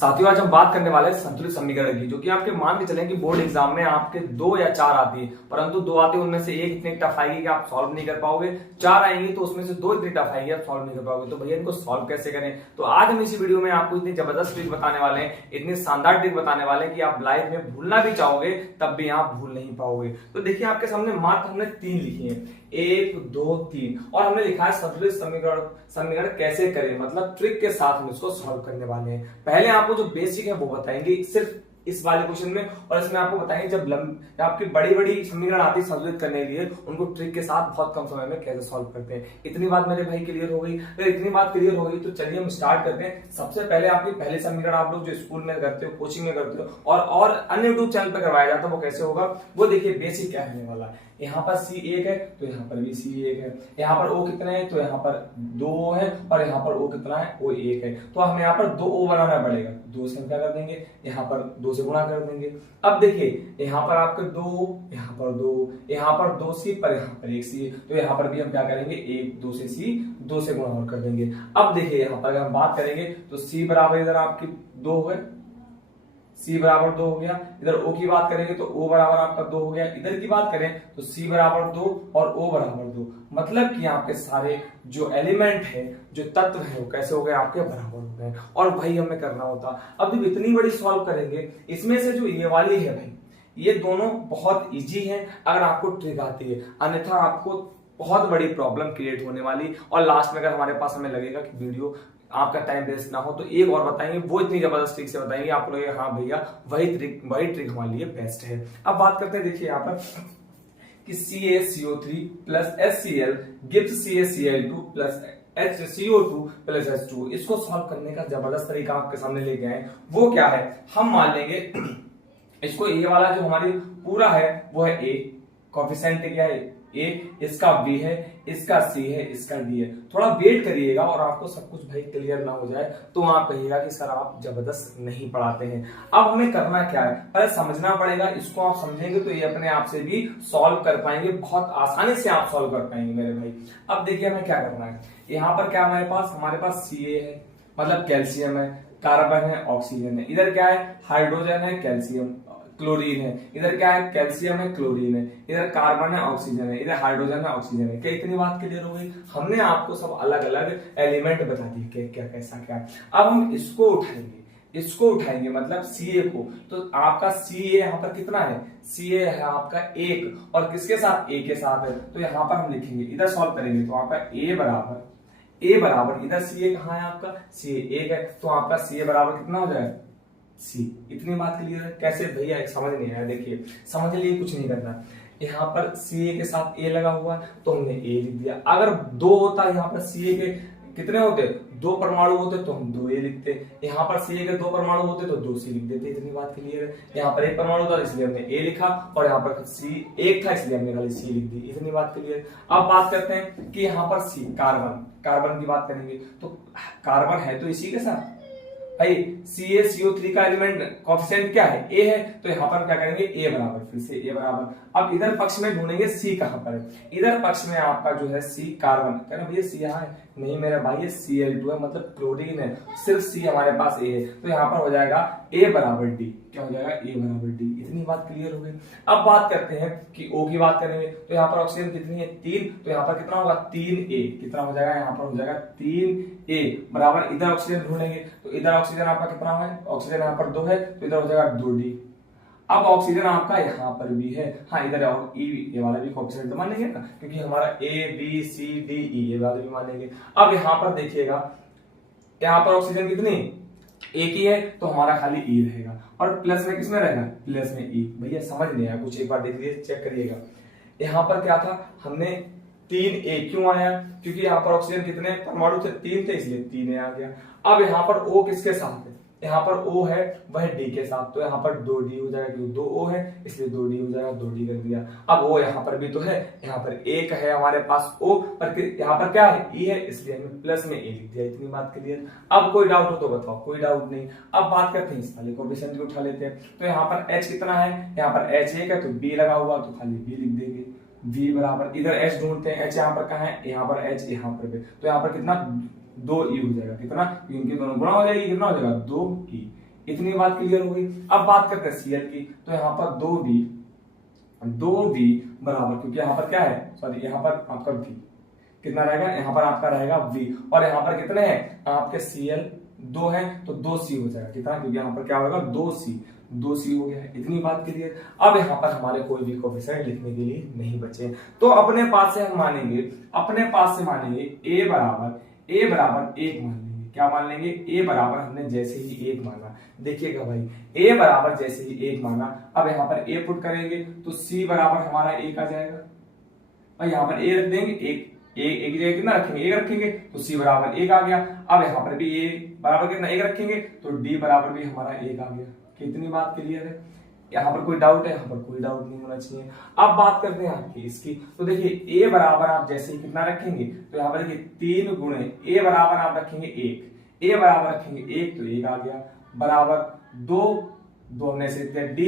साथियों, आज हम बात करने वाले हैं संतुलित समीकरण की, जो कि आपके मान के चलें कि बोर्ड एग्जाम में आपके 2 या 4 आती है, परंतु 2 आती है उनमें से एक इतनी टफ आएगी कि आप सॉल्व नहीं कर पाओगे, 4 आएंगी तो उसमें से 2 इतनी टफ आएगी आप सॉल्व नहीं कर पाओगे। तो भैया इनको सॉल्व कैसे करें? तो आज हम इसी वीडियो में आपको इतनी जबरदस्त ट्रिक बताने वाले हैं, इतनी शानदार ट्रिक बताने वाले हैं कि आप लाइफ में भूलना भी चाहोगे तब भी आप भूल नहीं पाओगे। तो देखिए, आपके सामने मात्र हमने 3 लिखी है, 1 2 3, और हमने लिखा है संतुलित समीकरण कैसे करें, मतलब ट्रिक के साथ हम इसको सॉल्व करने वाले हैं। पहले आपको जो बेसिक है वो बताएंगे सिर्फ इस वाले क्वेश्चन में, और इसमें आपको बताएंगे जब आपकी बड़ी बड़ी समीकरण आती है संतुलित करने के लिए, उनको ट्रिक के साथ बहुत कम समय में कैसे सॉल्व करते हैं। इतनी बात मेरे भाई क्लियर हो गई? अगर इतनी बात क्लियर हो गई तो चलिए हम स्टार्ट करते हैं। सबसे पहले आपकी पहले समीकरण आप लोग जो स्कूल में करते हो, कोचिंग में करते हो और अन्य यूट्यूब चैनल पर करवाया जाता है, वो कैसे होगा वो देखिए। बेसिक क्या होने वाला है, यहाँ पर C 1 है तो यहाँ पर भी C 1 है, यहाँ पर O कितने हैं तो यहाँ पर 2 है, और यहाँ पर O कितना है O 1 है। तो हमें यहाँ पर 2 O बनाना पड़ेगा, 2 से हम क्या कर देंगे, यहाँ पर 2 से गुणा कर देंगे। अब देखिए, यहाँ पर आपके 2, यहाँ पर 2, यहाँ पर 2C, पर यहाँ पर 1C, तो यहाँ पर भी हम क्या करेंगे, 1 2 से C 2 से गुणा और कर देंगे। अब देखिए, यहाँ पर अगर हम बात करेंगे तो C बराबर इधर आपकी 2 है, C बराबर 2 हो गया। इधर O की बात करेंगे तो O बराबर आपका 2 हो गया। इधर की बात करें तो C बराबर 2 और O बराबर 2, मतलब कि आपके सारे जो एलिमेंट है, जो तत्व है, वो कैसे हो गए, आपके बराबर हो गए। और भाई हमें करना होता, अब जब इतनी बड़ी सॉल्व करेंगे, इसमें से जो ये वाली है भाई, ये दोनों बहुत इजी है अगर आपको ट्रिक आती है, अन्यथा आपको बहुत बड़ी प्रॉब्लम क्रिएट होने वाली। और लास्ट में अगर हमारे पास हमें लगेगा कि वीडियो आपका टाइम वेस्ट ना हो, तो एक और बताएंगे, वो इतनी जबरदस्त ट्रिक से बताएंगे आपको लगेगा हाँ भैया वही ट्रिक हमारे लिए बेस्ट है। अब बात करते हैं, देखिए यहाँ पर कि CaCO3 plus HCl gives CaCl2 plus HCO2 plus H2। इसको सॉल्व करने का जबरदस्त तरीका आपके सामने लेके आए। वो क्या है, हम मान लेंगे इसको, ये वाला जो हमारी पूरा है वो है A, कोफिशिएंट क्या है A, इसका B है, इसका C है, इसका D है। थोड़ा वेट करिएगा और आपको सब कुछ भाई क्लियर ना हो जाए तो आप कहिएगा कि सर आप जबरदस्त नहीं पढ़ाते हैं। अब हमें करना क्या है, पहले समझना पड़ेगा। इसको आप समझेंगे तो ये अपने आप से भी सॉल्व कर पाएंगे, बहुत आसानी से आप सॉल्व कर पाएंगे मेरे भाई। अब देखिए हमें क्या करना है, यहाँ पर क्या हमारे पास Ca है, मतलब कैल्शियम है, कार्बन है, ऑक्सीजन है। इधर क्या है, हाइड्रोजन है, कैल्शियम क्लोरीन है। इधर क्या है, कैल्शियम है, क्लोरीन है। इधर कार्बन है, ऑक्सीजन है। इधर हाइड्रोजन है, ऑक्सीजन है। क्या इतनी बात क्लियर हो गई? हमने आपको सब अलग अलग एलिमेंट बता दी क्या क्या कैसा क्या। अब हम इसको उठाएंगे मतलब Ca को, तो आपका Ca यहाँ पर कितना है, Ca है आपका 1, और किसके साथ, A के साथ है। तो यहाँ पर हम लिखेंगे, इधर सॉल्व करेंगे तो आपका A बराबर इधर Ca कहाँ है आपका, Ca 1 है, तो आपका Ca बराबर कितना हो जाएगा, C। इतनी बात क्लियर है? कैसे भैया, एक समझ नहीं आया? देखिए, समझ लिए कुछ नहीं करना। यहाँ पर Ca के साथ A लगा हुआ है तो हमने A लिख दिया। अगर 2 होता, यहाँ पर Ca के कितने होते, 2 परमाणु होते तो हम 2A लिखते। यहाँ पर Ca के 2 परमाणु होते तो 2C लिख देते। इतनी बात क्लियर है? यहाँ पर 1 परमाणु था इसलिए हमने A लिखा, और यहाँ पर C 1 था इसलिए हमने खाली C लिख दी। इतनी बात क्लियर। अब बात करते हैं कि यहाँ पर C, कार्बन की बात करेंगे तो कार्बन है तो इसी के साथ भाई CaCO3 का एलिमेंट कोफिशिएंट क्या है, A है, तो यहाँ पर क्या करेंगे, A बराबर, फिर से A बराबर। अब इधर पक्ष में ढूंढेंगे C कहाँ पर है। इधर पक्ष में आपका जो है C, कार्बन, कहना भैया C यहाँ है, नहीं मेरे भाई ये Cl2 है, मतलब क्लोरीन है, सिर्फ C हमारे पास A है, तो यहाँ पर हो जाएगा A बराबर D। क्या हो जाएगा, A बराबर D। इतनी बात क्लियर हो गई। अब बात करते हैं कि O की बात करेंगे तो यहाँ पर ऑक्सीजन कितनी है, 3, तो यहाँ पर कितना होगा, 3A। कितना हो जाएगा, यहाँ पर हो जाएगा 3A बराबर। इधर ऑक्सीजन ढूंढेंगे तो इधर ऑक्सीजन आपका कितना है, ऑक्सीजन यहाँ पर 2 है तो इधर हो जाएगा 2D। अब ऑक्सीजन आपका यहाँ पर भी है, हाँ इधर और E, ये वाला भी कोफिशिएंट मानेंगे ना, क्योंकि हमारा A B C D E ये वाला भी मानेंगे। अब यहाँ पर देखिएगा, यहाँ पर ऑक्सीजन कितनी, एक ही है तो हमारा खाली E रहेगा, और प्लस में किसमें रहेगा, प्लस में E। भैया समझ नहीं आया कुछ, एक बार देख लीजिए, चेक करिएगा। यहाँ पर क्या था, हमने 3A क्यों आया, क्योंकि यहाँ पर ऑक्सीजन कितने परमाणु थे, 3 थे, इसलिए 3A आ गया। अब यहाँ पर O किसके साथ है, यहाँ पर O है वह D के साथ, तो यहाँ पर 2D हो जाएगा, क्योंकि 2O है इसलिए 2D हो जाएगा, 2D कर दिया। अब O यहाँ पर भी तो है, यहाँ पर 1 है हमारे पास O, पर यहाँ पर क्या है, E है, इसलिए हमने प्लस में A लिख दिया। इतनी बात क्लियर। अब कोई डाउट हो तो बताओ, कोई डाउट नहीं। अब बात करते हैं इस वाले कोफिशिएंट को उठा लेते हैं, तो यहाँ पर H कितना है, यहाँ पर H 1 है तो B लगा हुआ तो खाली B लिख देंगे। V बराबर, इधर H ढूंढते हैं, H यहाँ पर कहाँ है, यहाँ पर H यहाँ पर भी, तो यहाँ पर कितना, 2E हो जाएगा। कितना, इनके दोनों गुणा हो जाएगी, कितना हो जाएगा, 2E। इतनी बात क्लियर हो गई। अब बात करते हैं सीएल की, तो यहाँ पर 2v बराबर, क्योंकि यहाँ पर क्या है, सॉरी यहाँ पर आपका v कितना रहेगा, यहाँ पर आपका रहेगा v, और यहाँ पर कितने हैं आपके Cl 2 हैं, तो 2c हो जाएगा कितना, क्योंकि यहाँ पर क्या होगा 2c हो गया है। इतनी बात क्लियर। अब यहाँ पर हमारे कोई भी कोएफिशिएंट लिखने के लिए नहीं बचे, तो अपने पास से हम मानेंगे, a बराबर 1 मान लेंगे। क्या मान लेंगे, a बराबर हमने जैसे ही 1 माना, देखिएगा भाई a बराबर जैसे ही 1 माना, अब यहाँ पर a पुट करेंगे तो c बराबर हमारा 1 आ जाएगा। भाई यहाँ पर a रख देंगे, एक जगह कितना रखेंगे, 1 रखेंगे तो c बराबर 1 आ गया। अब यहाँ पर भी a बराबर कितना 1 रखेंगे तो d बराबर भी हमारा 1 आ गया। कितनी बात क्लियर है, यहाँ पर कोई डाउट है, यहाँ पर कोई डाउट नहीं होना चाहिए। अब बात करते हैं आपकी इसकी, तो देखिए a बराबर आप जैसे ही कितना रखेंगे, तो यहाँ पर देखिए 3 गुणे a बराबर आप रखेंगे 1, a बराबर रखेंगे 1 तो 1 आ गया, बराबर 2 हमने से d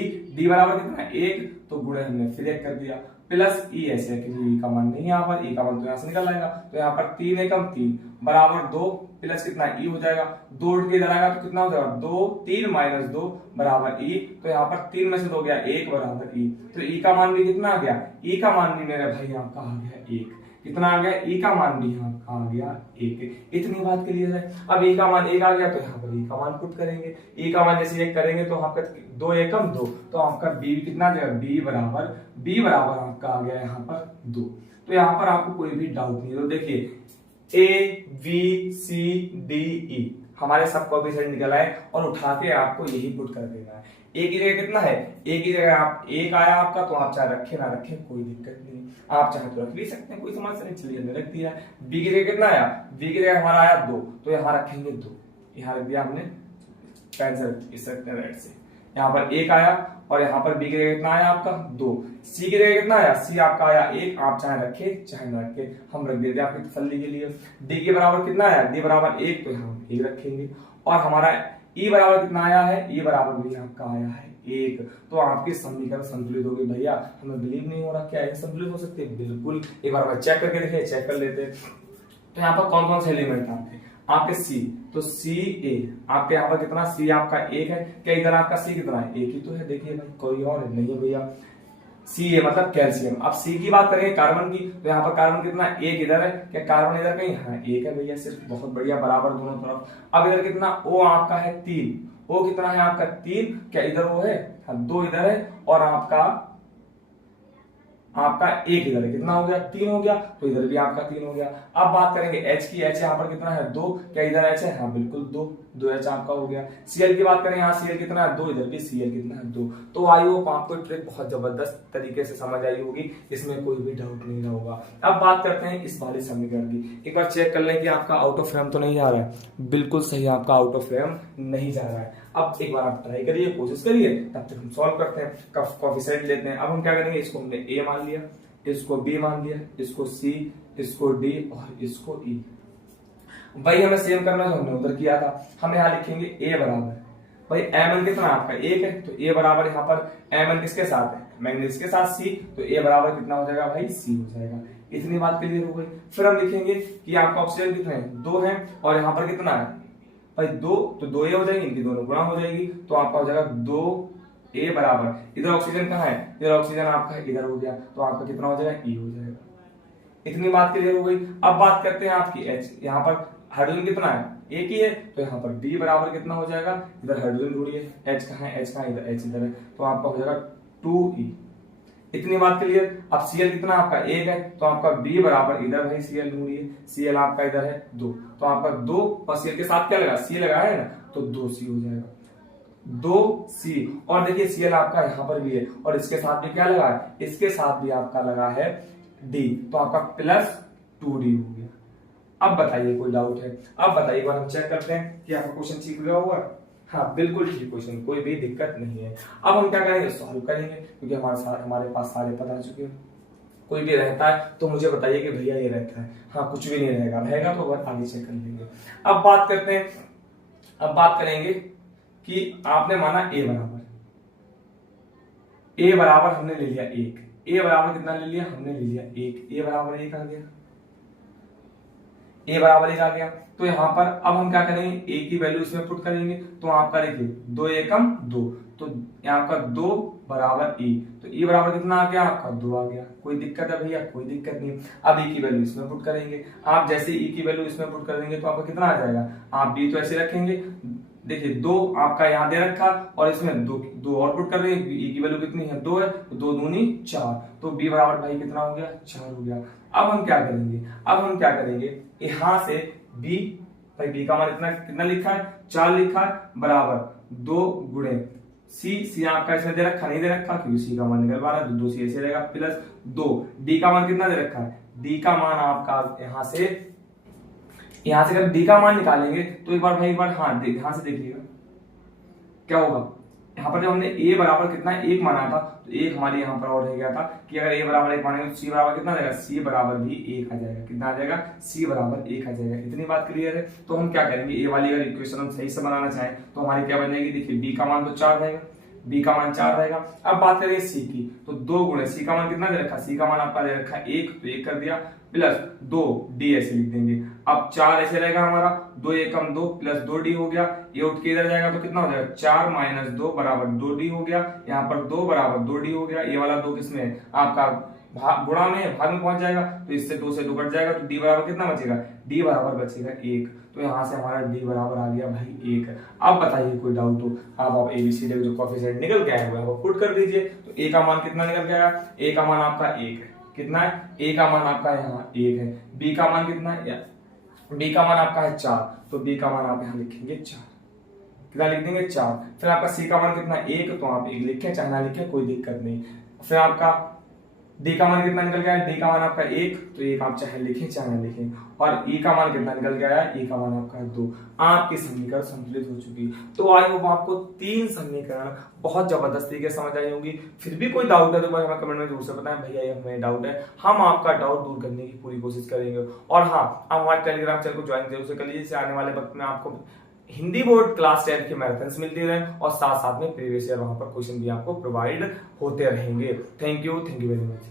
बराबर कितना 1 तो गुणे हमने फिर 1 कर दिया, प्लस ई ऐसे क्योंकि ई का मान नहीं, यहाँ पर ई का मान तो यहाँ से निकल आएगा, तो यहाँ पर 3 एकम 3 बराबर 2 प्लस कितना ई हो जाएगा, 2 उठ के इधर आएगा तो कितना हो जाएगा 2, 3 माइनस 2 बराबर ई, तो यहाँ पर 3 में से 2 गया 1 बराबर ई, तो ई का मान भी कितना आ गया, ई का मान भी मेरे भाई आपका आ गया 1। कितना आ गया, ई का मान भी यहाँ आ गया 1। इतनी बात क्लियर है। अब ई का मान 1 आ गया तो यहाँ पर ई का मान पुट करेंगे, ई का मान जैसे 1 करेंगे तो आपका 2 एकम 2, तो आपका बी कितना आ जाएगा, बी बराबर आपका आ गया यहाँ पर 2। तो यहाँ पर आपको कोई भी डाउट नहीं है। तो देखिए A B C D E हमारे सब कोएफिशिएंट निकल आए और उठा के आपको यही पुट कर देना है। ए की जगह कितना है, ए की जगह आप 1 आया आपका, तो आप चाहे रखे ना रखे कोई दिक्कत नहीं, आप चाहे तो रख भी सकते हैं, कोई समस्या नहीं। चलिए हमने रख दिया। बी की जगह कितना आया, बी की जगह हमारा आया 2, तो यहाँ रखेंगे 2, यहाँ रख दिया हमने पेन से इस रेड से, यहाँ पर 1 आया और यहाँ पर बी की जगह कितना आया आपका 2, सी की जगह कितना आया, सी आपका आया 1, आप चाहे रखे चाहे ना रखे, हम रख देते हैं आपकी तसल्ली के लिए। डी के बराबर कितना आया, डी बराबर 1, तो यहाँ 1 रखेंगे, और हमारा ई बराबर कितना आया है, ई बराबर भी आपका आया है 1, तो आपके समीकरण संतुलित हो गए। भैया हमें बिलीव नहीं हो रहा, क्या है संतुलित हो सकते हैं, बिल्कुल। एक बार चेक करके देखिए, चेक कर लेते हैं। तो यहाँ पर कौन कौन से एलिमेंट आते हैं आपके सी, तो सी ए आपके यहाँ पर कितना, सी आपका 1 है, क्या इधर आपका सी कितना है, 1 ही तो है। देखिए भाई कोई और नहीं है भैया, सी ए मतलब कैल्शियम। अब सी की बात करेंगे कार्बन की, तो यहाँ पर कार्बन कितना 1 इधर है, क्या कार्बन इधर कहीं, हाँ 1 है भैया सिर्फ, बहुत बढ़िया, बराबर दोनों तरफ। अब इधर कितना ओ आपका है 3, ओ कितना है आपका 3, क्या इधर वो है, हाँ 2 इधर है, और आपका 1 इधर है, कितना हो गया 3 हो गया, तो इधर भी आपका 3 हो गया। अब बात करेंगे H की, H यहाँ पर कितना है 2, क्या इधर H है, हाँ बिल्कुल 2 H आपका हो गया। Cl की बात करें, यहाँ Cl कितना है 2, इधर भी Cl कितना है 2। तो आई होप आपको ट्रिक बहुत जबरदस्त तरीके से समझ आई होगी, इसमें कोई भी डाउट नहीं होगा। अब बात करते हैं इस वाले समीकरण की, एक बार चेक कर लें कि आपका आउट ऑफ फ्रेम तो नहीं जा रहा है, बिल्कुल सही आपका आउट ऑफ फ्रेम नहीं जा रहा है। अब एक बार आप ट्राई करिए, कोशिश करिए, तब तक हम सॉल्व करते हैं, कोएफिशिएंट लेते हैं। अब हम क्या करेंगे, इसको हमने a मान लिया, इसको b मान लिया, इसको c, इसको d और इसको e। वही हमें सेम करना जो हमने उधर किया था। हम यहाँ लिखेंगे a बराबर, भाई mn कितना आपका 1 है, तो a बराबर यहाँ पर mn किसके साथ है, मैंगनीज के साथ c, तो a बराबर कितना हो जाएगा भाई, c हो जाएगा। इतनी बात क्लियर हो गई। फिर हम लिखेंगे कि आपका ऑक्सीजन कितने हैं, 2 है, और यहाँ पर कितना है भाई 2, तो 2 a हो जाएगी, इनकी दोनों गुणा हो जाएगी, तो आपका हो जाएगा 2a बराबर, इधर ऑक्सीजन कहाँ है, इधर ऑक्सीजन आपका इधर हो गया, तो आपका कितना हो जाएगा, e हो जाएगा। इतनी बात क्लियर हो गई। अब बात करते हैं आपकी H, यहाँ पर हाइड्रोजन कितना है, एक ही है, तो यहाँ पर D बराबर कितना हो जाएगा, इधर हाइड्रोजन ढूंढिए, H कहाँ है, H कहाँ है, इधर H इधर है, तो आपका हो जाएगा 2e। इतनी बात क्लियर। अब Cl कितना आपका 1 है, तो आपका B बराबर इधर भाई Cl ढूंढिए, Cl आपका इधर है 2, तो आपका 2 और Cl के साथ क्या लगा, C लगा है ना, तो 2C हो जाएगा, 2C। और देखिए Cl आपका यहाँ पर भी है, और इसके साथ भी क्या लगा है, इसके साथ भी आपका लगा है D, तो आपका प्लस 2D हो गया। अब बताइए कोई डाउट है, अब बताइए, एक बार हम चेक करते हैं कि आपका क्वेश्चन ठीक लगा हुआ है। हाँ बिल्कुल ठीक क्वेश्चन, कोई भी दिक्कत नहीं है। अब हम क्या करेंगे, सॉल्व करेंगे, क्योंकि हमारे पास सारे पता चुके हैं। कोई भी रहता है तो मुझे बताइए कि भैया ये रहता है, हाँ कुछ भी नहीं रहेगा तो आगे चेक कर लेंगे। अब बात करते हैं, अब बात करेंगे कि आपने माना a बराबर हमने ले लिया 1, a बराबर कितना ले लिया, हमने ले लिया 1, a बराबर 1 आ गया। ए बराबर 1 आ गया। तो यहाँ पर अब हम क्या करेंगे, ए की वैल्यू इसमें पुट करेंगे। तो आपका देखिए 2 एकम 2, तो यहाँ का 2 बराबर ई, तो ई बराबर कितना आ गया आपका 2 आ गया। कोई दिक्कत है भैया? कोई दिक्कत नहीं। अब ई की वैल्यू इसमें पुट करेंगे। आप जैसे ई की वैल्यू इसमें पुट कर देंगे तो आपका कितना आ जाएगा, आप बी तो ऐसे रखेंगे, देखिए 2 आपका यहाँ दे रखा और इसमें 2 और पुट कर देंगे। ई की वैल्यू कितनी है 2 है, तो 2 दूनी 4, तो बी बराबर भाई कितना हो गया 4 हो गया। अब हम क्या करेंगे, यहां से बी, भाई बी का मान इतना कितना लिखा है 4 लिखा है, बराबर 2 गुणे सी आपका इसमें दे रखा नहीं दे रखा, क्योंकि सी का मान निकलवा रहा है तो 2 सी ऐसे रहेगा, प्लस 2 डी का मान कितना दे रखा है, डी का मान आपका यहां से अगर डी का मान निकालेंगे तो एक बार हाँ ध्यान से देखिएगा क्या होगा। यहाँ पर जब हमने a बराबर कितना 1 माना था, तो 1 हमारे यहाँ पर और रह गया था कि अगर a बराबर 1 मानेंगे तो c बराबर कितना आ जाएगा, c बराबर भी 1 आ जाएगा। कितना आ जाएगा, c बराबर 1 आ जाएगा। इतनी बात क्लियर है। तो हम क्या करेंगे, a वाली अगर इक्वेशन हम सही से बनाना चाहें तो हमारी क्या बन जाएगी, देखिए b का मान तो 4 रहेगा, b का मान 4 रहेगा। अब बात करेंगे c की, तो 2 गुणे c का मान कितना दे रखा, c का मान आपका दे रखा 1, तो 1 कर दिया, प्लस 2 डी ऐसे लिख देंगे। अब 4 ऐसे रहेगा हमारा, 2 एकम 2 प्लस 2 डी हो गया, ये उठ के इधर जाएगा तो कितना हो जाएगा 4 माइनस 2 बराबर 2 डी हो गया। यहाँ पर 2 बराबर 2 डी हो गया। ये वाला 2 किसमें है, आपका गुणा में भाग में पहुंच जाएगा, तो इससे 2 से 2 कट जाएगा, तो डी बराबर कितना बचेगा, डी बराबर बचेगा 1। तो यहाँ से हमारा डी बराबर आ गया भाई 1। अब बताइए कोई डाउट हो, आप एबीसीडी जो कोएफिशिएंट निकल के आए हुए हैं वो पुट कर दीजिए। तो ए का मान कितना निकल के आया, ए का मान आपका 1 है, कितना है, ए का मान आपका यहाँ 1 है। बी का मान कितना है, बी का मान आपका है 4, तो बी का मान आप यहाँ लिखेंगे 4, कितना लिख देंगे 4। फिर आपका सी का मान कितना 1, तो आप 1 लिखें चाहे ना लिखें कोई दिक्कत नहीं। फिर आपका डी का मान कितना निकल गया है, डी का मान आपका 1, तो 1 आप चाहे लिखें चाहे ना लिखें। और ई का मान कितना निकल गया है, ई का मान आपका 2। आपकी समीकरण संतुलित हो चुकी। तो आई होप आपको 3 समीकरण बहुत जबरदस्त तरीके से समझ आई होगी। फिर भी कोई डाउट है तो हमें कमेंट में जरूर से बताएं, भैया ये हमें डाउट है, हम आपका डाउट दूर करने की पूरी कोशिश करेंगे। और हाँ, आप हमारे टेलीग्राम चैनल को ज्वाइन जरूर से कर लीजिए, आने वाले वक्त में आपको हिंदी बोर्ड क्लास 10 के मैराथन्स मिलती रहे और साथ साथ में प्रीवियस ईयर वहां पर क्वेश्चन भी आपको प्रोवाइड होते रहेंगे। Thank you very much.